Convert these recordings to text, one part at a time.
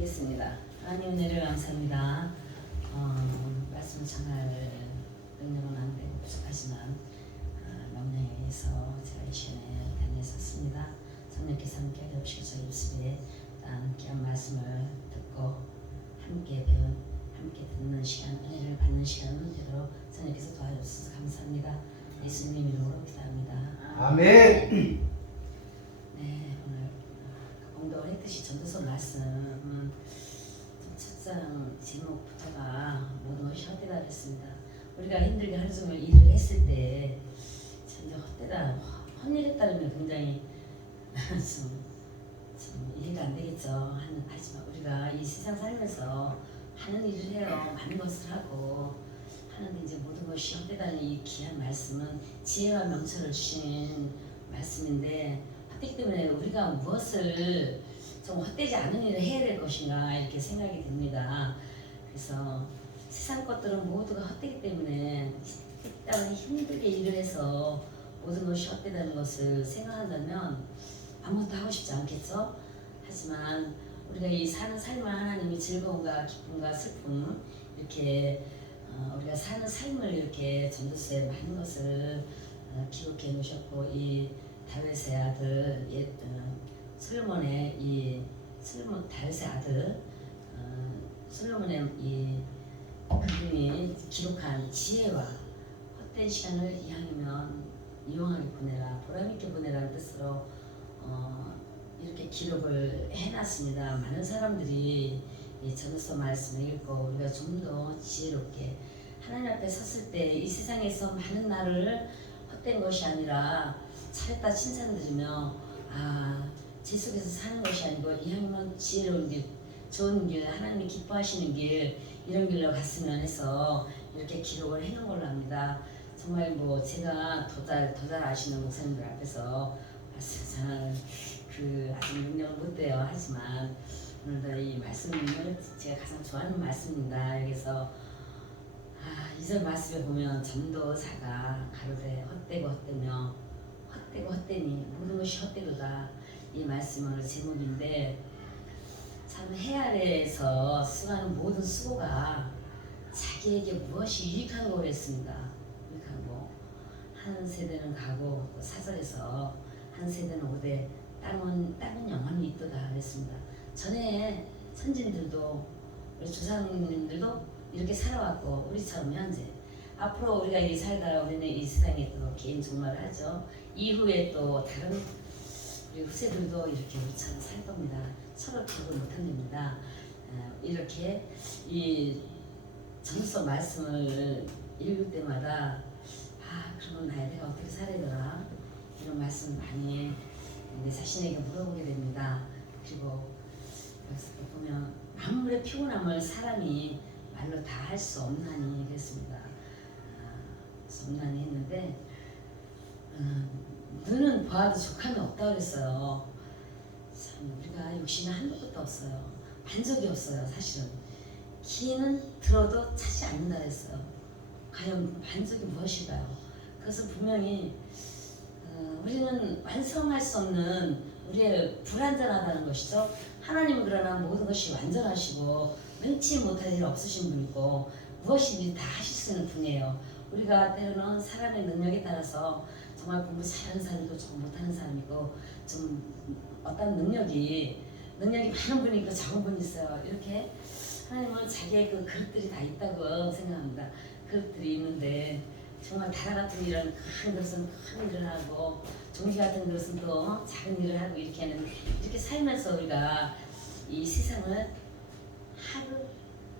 기도드리겠습니다. 하나님 은혜를 감사합니다. 말씀 전할 능력은 안 되고 부족하지만 명령에 의해서 제가 이 시간에 단에 섰습니다. 성령께서 함께 하옵시고 저희 입술에 귀한 말씀을 듣고 함께 배운 함께 듣는 시간, 은혜를 받는 시간 되도록 성령께서 도와주셔서 감사합니다. 예수님 이름으로 기도합니다. 아멘. 네, 오늘 공독을 했듯이 전도서 말씀 첫장 제목부터가 모든 것이 헛되다 그랬습니다. 우리가 힘들게 하루 종일 일을 했을 때 진짜 헛되다, 헛일했다면 굉장히 좀 이해가 안 되겠죠. 하지만 우리가 이 세상 살면서 하는 일을 해요. 많은 것을 하고 하는데 이제 모든 것이 헛되다는 이 귀한 말씀은 지혜와 명철을 주신 말씀인데, 헛되기 때문에 우리가 무엇을 좀 헛되지 않은 일을 해야 될 것인가 이렇게 생각이 듭니다. 그래서 세상 것들은 모두가 헛되기 때문에 일단 힘들게 일을 해서 모든 것이 헛되다는 것을 생각한다면 아무것도 하고 싶지 않겠죠? 하지만 우리가 이 사는 삶을 하나님이 즐거움과 기쁨과 슬픔 이렇게 우리가 사는 삶을 이렇게 전도서에 많은 것을 기록해 놓으셨고, 이 다윗의 아들 솔로몬의 다윗의 아들 솔로몬의 이 그분이 기록한 지혜와 헛된 시간을 이왕이면 이용하게 보내라, 보람있게 보내라는 뜻으로 이렇게 기록을 해놨습니다. 많은 사람들이 이 전도서 말씀을 읽고 우리가 좀 더 지혜롭게 하나님 앞에 섰을 때 이 세상에서 많은 날을 헛된 것이 아니라 잘했다 칭찬드리며 제 속에서 사는 것이 아니고 이왕이면 지혜로운 길, 좋은 길, 하나님이 기뻐하시는 길, 이런 길로 갔으면 해서 이렇게 기록을 해놓은 걸로 합니다. 정말 뭐 제가 더 잘 아시는 목사님들 앞에서 말씀 전할 아직 능력은 못 돼요. 하지만 오늘도 이 말씀을 제가 가장 좋아하는 말씀입니다. 그래서 2절 말씀에 보면 전도사가 가로되 헛되고 헛되며 헛되고 헛되니 모든 것이 헛되도다, 이 말씀은 제목인데, 참 해 아래에서 수고하는 모든 수고가 자기에게 무엇이 유익한 거를 했습니다. 유익하고 한 세대는 가고, 또 4절에서 한 세대는 오되 땅은 영원히 있도다 그랬습니다. 전에 선진들도 우리 조상님들도 이렇게 살아왔고, 우리처럼 현재 앞으로 우리가 이 살다가 우리는 이 세상에 또 개인 종말을 하죠. 이후에 또 다른 우리 후세들도 이렇게 우리처럼 살 겁니다. 서로 기도 못합니다. 이렇게 이 전서 말씀을 읽을 때마다 그러면 내가 어떻게 살아야 되나, 이런 말씀 많이 내 자신에게 물어보게 됩니다. 그리고 여기서 또 보면 아무리 피곤함을 사람이 말로 다 할 수 없나니 그랬습니다. 없나니 했는데 눈은 보아도 족함이 없다 그랬어요. 참 우리가 욕심이 한도 끝도 없어요. 반적이 없어요. 사실은 귀는 들어도 차지 않는다 그랬어요. 과연 반적이 무엇일까요? 그것은 분명히 우리는 완성할 수 없는 우리의 불완전하다는 것이죠. 하나님은 그러나 모든 것이 완전하시고 능치 못할 일 없으신 분이고 무엇이든지 다 하실 수 있는 분이에요. 우리가 때로는 사람의 능력에 따라서 정말 공부 잘하는 사람도 조금 못하는 사람이고, 좀 어떤 능력이 많은 분이 있고 적은 분이 있어요. 이렇게 하나님은 자기의 그 그릇들이 다 있다고 생각합니다. 그릇들이 있는데 정말 다라 같은 일은 큰 그릇은 큰 일을 하고, 종지 같은 그릇은 또 작은 일을 하고, 이렇게 하는, 이렇게 살면서 우리가 이 세상을 하루,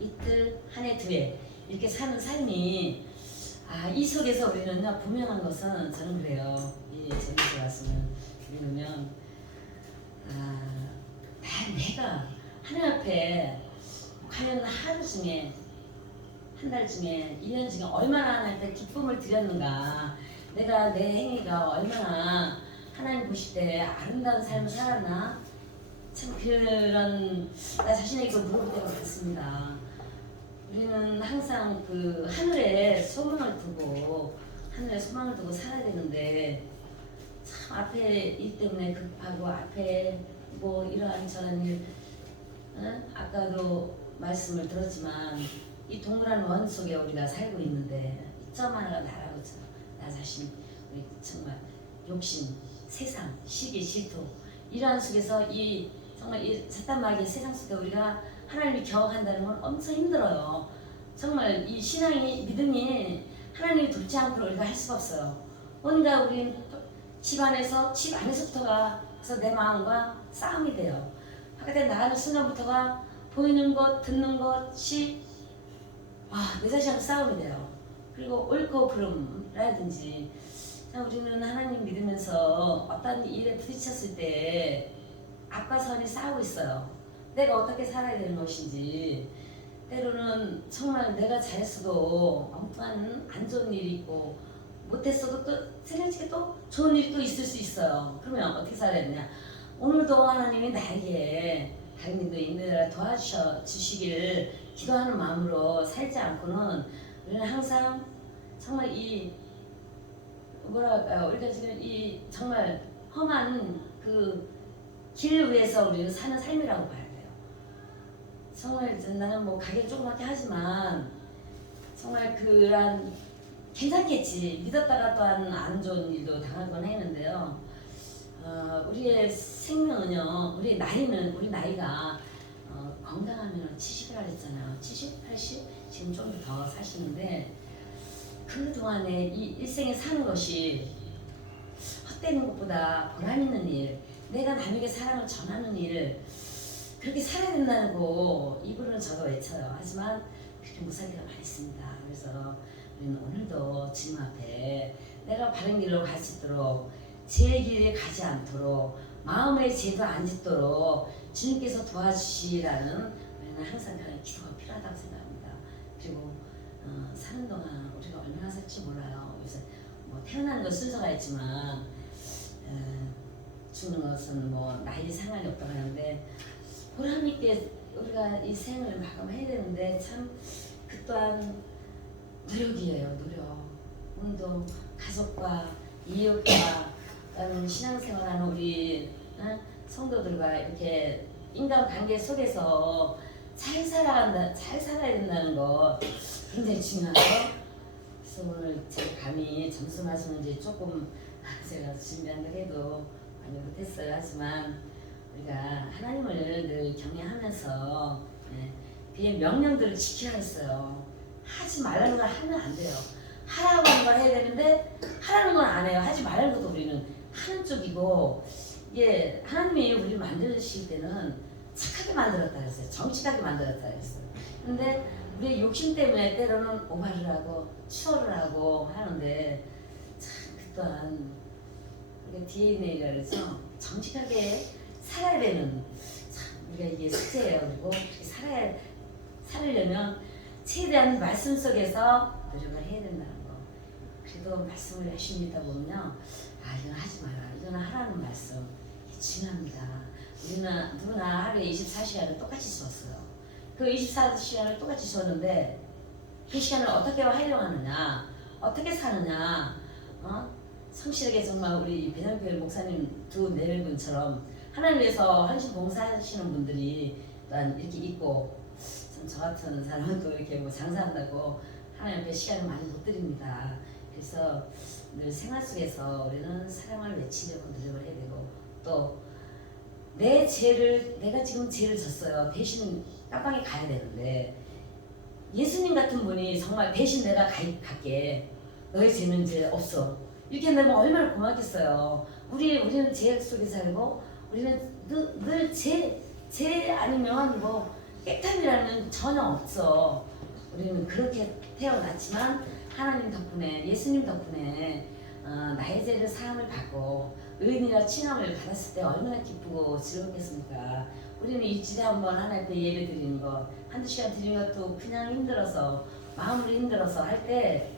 이틀, 한 해, 두 해 이렇게 사는 삶이 이 속에서 우리는 분명한 것은 저는 그래요. 이 전도서 말씀을 읽으면 내가 하나님 앞에 과연 하루 중에, 한 달 중에, 1년 중에 얼마나 하나님 앞에 기쁨을 드렸는가, 내가 내 행위가 얼마나 하나님 보실 때 아름다운 삶을 살았나, 참 그런 나 자신에게 물어볼 때가 많습니다. 우리는 항상 그 하늘에 소망을 두고 살아야 되는데, 참 앞에 일 때문에 급하고 앞에 뭐 이러한 저런 일 아까도 말씀을 들었지만 이 동그란 원 속에 우리가 살고 있는데 이 점 하나가 나라고 나 자신 우리 정말 욕심, 세상, 시기, 질투 이러한 속에서 이 정말 이 사탄 마귀의 세상 속에 우리가 하나님을 경험한다는 건 엄청 힘들어요. 정말 이 신앙이 믿음이 하나님이 돕지 않고 우리가 할 수가 없어요. 뭔가 우리 집 안에서부터가 그래서 내 마음과 싸움이 돼요. 바깥에 나가는 순간부터가 보이는 것, 듣는 것이 내 자신하고 싸움이 돼요. 그리고 옳고 그름라든지 우리는 하나님 믿으면서 어떤 일에 부딪혔을 때 악과 선이 싸우고 있어요. 내가 어떻게 살아야 되는 것인지 때로는 정말 내가 잘했어도 엉뚱한 안 좋은 일이 있고 못했어도 또 생각지게 또 좋은 일이 또 있을 수 있어요. 그러면 어떻게 살아야 되냐? 오늘도 하나님이 나에게 다른 일도 있느라 도와주시길 기도하는 마음으로 살지 않고는 우리는 항상 정말 이 뭐랄까요? 우리가 지금 이 정말 험한 그 길 위에서 우리는 사는 삶이라고 봐야 돼요. 정말 나는 뭐 가게 조그맣게 하지만 정말 그런 괜찮겠지 믿었다가 또한 안 좋은 일도 당하곤 했는데요. 우리의 생명은요, 우리 나이가 건강하면 70이라 했잖아요. 70, 80 지금 좀 더 사시는데 그 동안에 이 일생에 사는 것이 헛되는 것보다 보람 있는 일, 내가 남에게 사랑을 전하는 일 그렇게 살아야 된다는 거 입으로는 저도 외쳐요. 하지만 그렇게 못 살 때가 많이 있습니다. 그래서 우리는 오늘도 주님 앞에 내가 바른 길로 갈 수 있도록 제 길에 가지 않도록 마음의 죄도 안 짓도록 주님께서 도와주시라는 우리는 항상 그런 기도가 필요하다고 생각합니다. 그리고 사는 동안 우리가 얼마나 살지 몰라요. 요새 뭐 태어나는 건 순서가 있지만 죽는 것은 뭐 나이 상관이 없다고 하는데 보람 있게 우리가 이 생을 마감해야 되는데 참 그 또한 노력이에요. 노력. 오늘도 가족과 이웃과 그다음에 신앙생활하는 우리 성도들과 이렇게 인간관계 속에서 잘 살아야 된다는 거 굉장히 중요하죠. 그래서 오늘 제가 감히 점수 말씀을 이제 조금 제가 준비한다고 해도 많이 못했어요. 하지만 우리가 하나님을 늘 경외하면서 그의 명령들을 지키라 했어요. 하지 말라는 걸 하면 안 돼요. 하라고 하는 걸 해야 되는데 하라는 건 안 해요. 하지 말라는 것도 우리는 하는 쪽이고 이게 하나님이 우리를 만드실 때는 착하게 만들었다 그랬어요. 정직하게 만들었다 그랬어요. 근데 우리의 욕심 때문에 때로는 오바를 하고 추월을 하고 하는데 참 그 또한 우리가 DNA라 그래서 정직하게 살아야 되는 참 우리가 이게 숙제예요. 그리고 살으려면 최대한 말씀 속에서 노력을 해야 된다는 거. 그래도 말씀을 열심히 읽다 보면요, 이건 하지 마라, 이건 하라는 말씀 이게 중요합니다. 우리는 누구나 하루에 24시간을 똑같이 주었어요. 그 24시간을 똑같이 줬는데 그 시간을 어떻게 활용하느냐, 어떻게 사느냐, 성실하게 정말 우리 배정교회 목사님 네 분처럼 하나님 위해서 헌신 봉사하시는 분들이 또한 이렇게 있고 참 저 같은 사람은 또 이렇게 뭐 장사한다고 하나님 앞에 시간을 많이 못 드립니다. 그래서 늘 생활 속에서 우리는 사랑을 외치려고 노력을 해야 되고 또 내 죄를 내가 지금 죄를 졌어요. 대신 깜빵에 가야 되는데 예수님 같은 분이 정말 대신 내가 갈게. 너의 죄는 이제 없어. 이렇게 한다면 얼마나 고맙겠어요. 우리는 죄 속에 살고 우리는 늘 죄 아니면 뭐 깨끗함이라는 전혀 없어. 우리는 그렇게 태어났지만 하나님 덕분에 예수님 덕분에 나의 죄를 사함을 받고 의인이라 칭함을 받았을 때 얼마나 기쁘고 즐겁겠습니까? 우리는 일주일에 한번 하나님 앞에 예배 드리는 거 한두 시간 드리는 것도 그냥 힘들어서 마음으로 힘들어서 할 때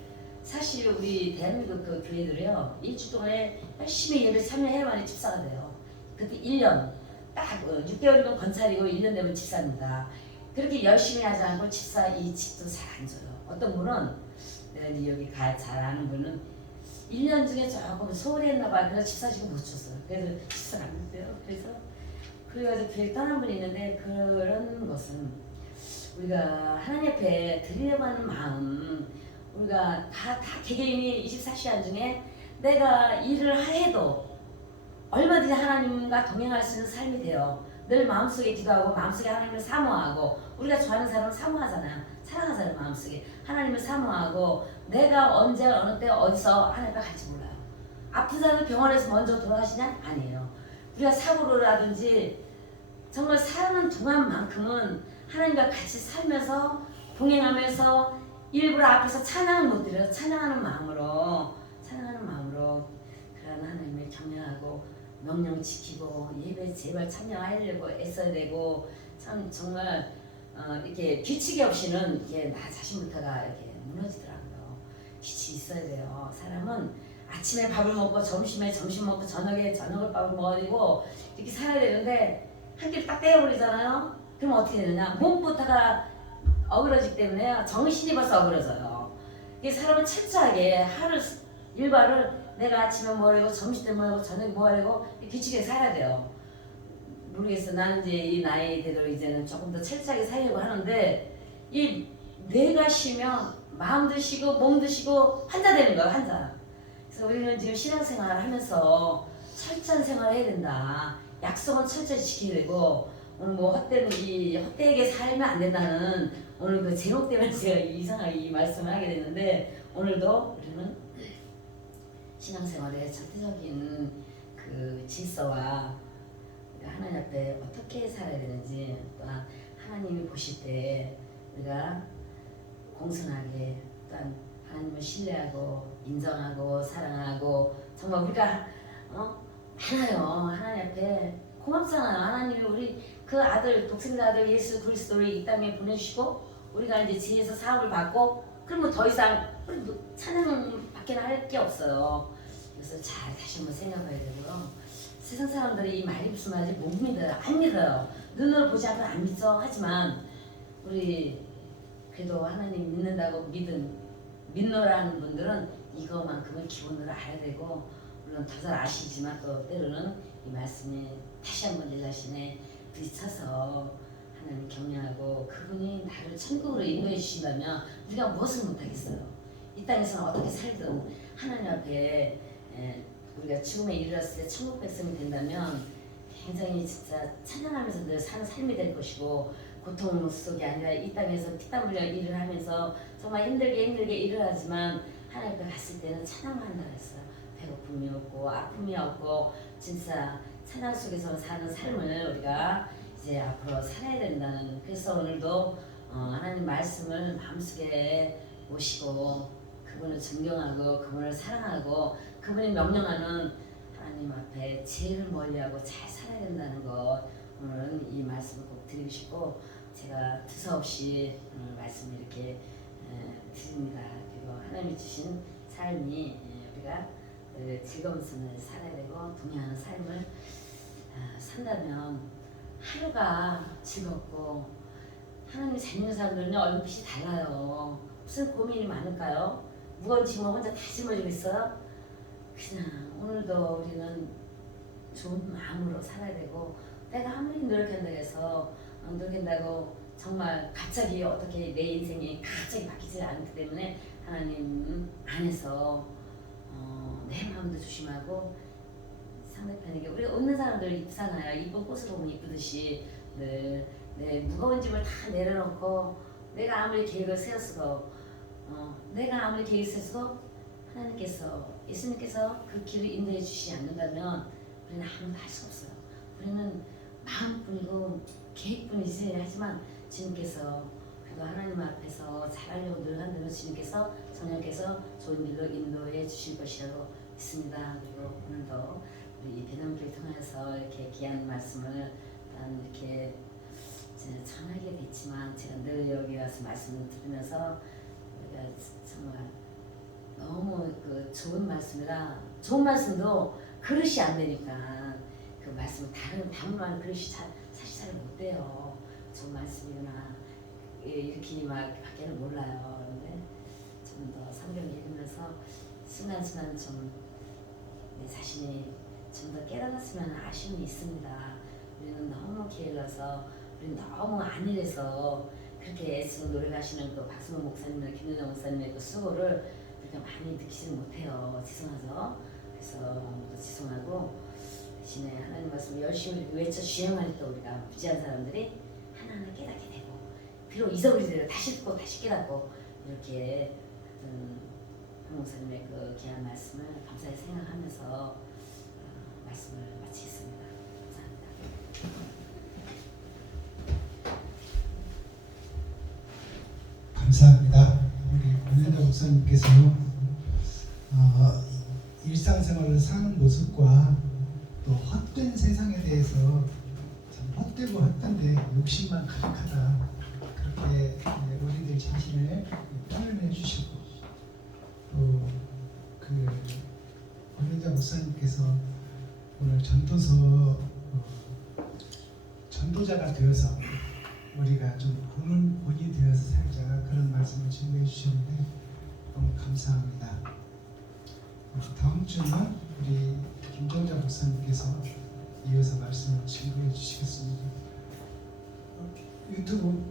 사실 우리 대한민국 그 교회들이요 일주일 동안에 열심히 예배 참여해야만이 집사가 돼요. 그때 1년 딱 6개월이면 건찰이고 1년 되면 집사입니다. 그렇게 열심히 하지 않고 집사 이 집도 잘 안 줘요. 어떤 분은 내가 여기 잘 아는 분은 1년 중에 조금 소홀히 했나 봐요. 그래서 집사직을 못 줬어요. 그래서 집사가 안 됐어요. 그래서 그래가지고 교회 떠난 분이 있는데 그런 것은 우리가 하나님 앞에 드리려고 하는 마음 우리가 다 개개인이 24시간 중에 내가 일을 해도 얼마든지 하나님과 동행할 수 있는 삶이 돼요. 늘 마음속에 기도하고 마음속에 하나님을 사모하고 우리가 좋아하는 사람은 사모하잖아요. 사랑하잖아요. 마음속에 하나님을 사모하고 내가 언제 어느 때 어디서 하나님과 갈지 몰라요. 아픈 사람은 병원에서 먼저 돌아가시냐? 아니에요. 우리가 사고로라든지 정말 사는 동안만큼은 하나님과 같이 살면서 동행하면서 일부러 앞에서 찬양을 못 드려요. 찬양하는 마음으로 그런 하나님을 경외하고 명령 지키고 예배 제발 참여하려고 애써야 되고 참 정말 이렇게 규칙이 없이는 이게 나 자신부터가 이렇게 무너지더라고요. 규칙이 있어야 돼요. 사람은 아침에 밥을 먹고 점심에 점심 먹고 저녁에 저녁을 밥을 먹어야 이렇게 살아야 되는데 한 끼를 딱 떼어버리잖아요. 그럼 어떻게 되느냐? 몸부터가 어그러지기 때문에 정신이 벌써 어그러져요. 이게 사람은 철저하게 하루 일과를 내가 아침에 뭐 하고 점심 때 뭐 하고 저녁에 뭐 하고 규칙에 살아야 돼요. 모르겠어. 나는 이제 이 나이대로 이제는 조금 더 철저하게 살려고 하는데 이 뇌가 쉬면 마음도 쉬고 몸도 쉬고 환자 되는 거야. 환자. 그래서 우리는 지금 신앙생활을 하면서 철저한 생활을 해야 된다. 약속은 철저히 지켜야 되고 오늘 뭐 헛되게 살면 안 된다는 오늘 그 제목 때문에 제가 이상하게 이 말씀을 하게 됐는데 오늘도 우리는 신앙생활의 절대적인 그 질서와 하나님 앞에 어떻게 살아야 되는지 또한 하나님이 보실 때 우리가 공손하게 또한 하나님을 신뢰하고 인정하고 사랑하고 정말 우리가 많아요. 하나님 앞에 고맙잖아요. 하나님이 우리 그 아들 독생자 아들 예수 그리스도를 이 땅에 보내주시고 우리가 이제 지에서 사업을 받고 그러면 더 이상 찬양밖에 할 게 없어요. 그래서 잘 다시 한번 생각해야 되고요. 세상 사람들이 이 말이 무슨 말인지 못 믿어요. 안 믿어요. 눈으로 보지 않고 안 믿죠. 하지만 우리 그래도 하나님 믿는다고 믿노라는 분들은 이거만큼은 기본으로 알아야 되고 물론 더 잘 아시지만 또 때로는 이 말씀이 다시 한번 내 자신에 부딪혀서 하나님 경외하고 그분이 나를 천국으로 인도해 주신다면 우리가 무엇을 못하겠어요. 이 땅에서는 어떻게 살든 하나님 앞에 우리가 죽음에 이르렀을 때 천국 백성이 된다면 굉장히 진짜 찬양하면서 늘 사는 삶이 될 것이고 고통 속이 아니라 이 땅에서 피땀 흘려 일을 하면서 정말 힘들게 일을 하지만 하나님 앞에 갔을 때는 찬양만 한다고 했어요. 배고픔이 없고 아픔이 없고 진짜 찬양 속에서 사는 삶을 우리가 이제 앞으로 살아야 된다는 그래서 오늘도 하나님 말씀을 마음속에 모시고 그분을 존경하고 그분을 사랑하고 그분이 명령하는 하나님 앞에 죄를 멀리하고 잘 살아야 된다는 것 오늘은 이 말씀을 꼭 드리고 싶고 제가 두서없이 말씀을 이렇게 드립니다. 그리고 하나님이 주신 삶이 우리가 즐거운 삶을 살아야 되고 동행하는 삶을 산다면 하루가 즐겁고 하나님 잘 믿는 사람들은요 얼굴빛이 달라요. 무슨 고민이 많을까요? 무거운 짐을 혼자 다 짊어지고 있어요? 그냥 오늘도 우리는 좋은 마음으로 살아야 되고 내가 아무리 노력한다고 해서 노력한다고 정말 갑자기 어떻게 내 인생이 갑자기 바뀌지 않기 때문에 하나님 안에서 내 마음도 조심하고 상대편에게 우리가 웃는 사람들 이쁘잖아요. 이쁜 꽃을 보면 이쁘듯이 늘 내 무거운 짐을 다 내려놓고 내가 아무리 계획을 세웠어도 내가 아무리 계획을 세웠어도 하나님께서 예수님께서 그 길을 인도해 주시지 않는다면 우리는 아무도 할 수 없어요. 우리는 마음뿐이고 계획뿐이지 하지만 주님께서 그래도 하나님 앞에서 잘하려고 노력한다면 주님께서 성령께서 좋은 길로 인도해 주실 것이라고 믿습니다. 그리고 오늘도 우리 배낭교회 통해서 이렇게 귀한 말씀을 이렇게 전하게 됐지만 제가 늘 여기 와서 말씀을 들으면서 우리가 정말 너무 그 좋은 말씀이라 좋은 말씀도 그릇이 안 되니까 그 말씀 다른 단문한 그릇이 사실 잘 못 돼요. 좋은 말씀이구나 이렇게 막 밖에는 몰라요. 그런데 좀 더 성경 읽으면서 순간순간 좀 내 자신이 좀 더 깨달았으면 아쉬움이 있습니다. 우리는 너무 게을러서 우리는 너무 안일해서 그렇게 애쓰고 노력하시는 그 박승호 목사님이나 김윤정 목사님의 그 수고를 우리가 많이 느끼지는 못해요. 죄송해서. 그래서 너무 죄송하고 대신에 하나님 말씀을 열심히 외쳐 주행하니까 우리가 부지한 사람들이 하나하나 깨닫게 되고 비록 잊어버리더라도 다시 듣고 다시 깨닫고 이렇게 한 목사님의 그 귀한 말씀을 감사히 생각하면서 말씀을 마치겠습니다. 감사합니다. 감사합니다. 우리 권현자 목사님께서 일상생활을 사는 모습과 또 헛된 세상에 대해서 참 헛되고 헛된데 욕심만 가득하다 그렇게 우리들 자신을 표현해 주시고 또 그 권현자 목사님께서 오늘 전도서 전도자가 되어서 우리가 좀 본이 되어서 살자 그런 말씀을 증거해 주셨는데 너무 감사합니다. 다음 주는 우리 김정자 목사님께서 이어서 말씀을 증거해 주시겠습니다. 유튜브